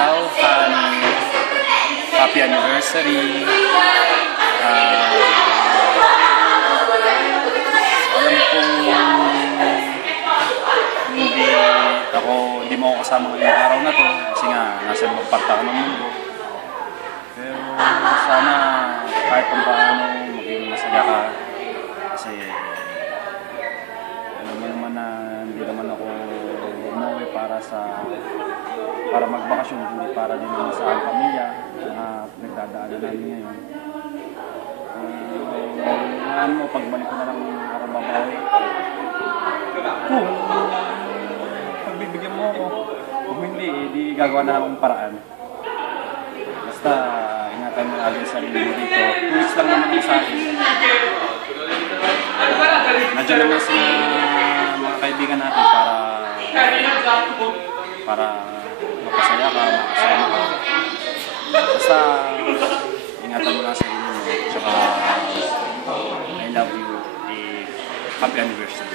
myself, happy anniversary. Alam kong hindi mo ako kasama ngayong araw na to kasi nga nasa ibang parte ako ng mundo. Pero sana kahit paano maging masaya ka kasi alam mo naman na hindi naman ako umuwi para magbakasyon, hindi para din naman sa aking pamilya na nagdadaanan namin ngayon. Ano mo, pagbalik ko na lang ako babawi. Kung pagbibigyan mo ako, kung hindi, di gagawa na akong paraan. Basta ingatan mo lagi sa sarili mo dito. 2 weeks lang naman ako sa akin. Nandiyan naman sa mga kaibigan natin para mapasaya ka, makasama ka. Basta ingatan mo lang sa sarili mo. Tsaka I love you. Happy anniversary.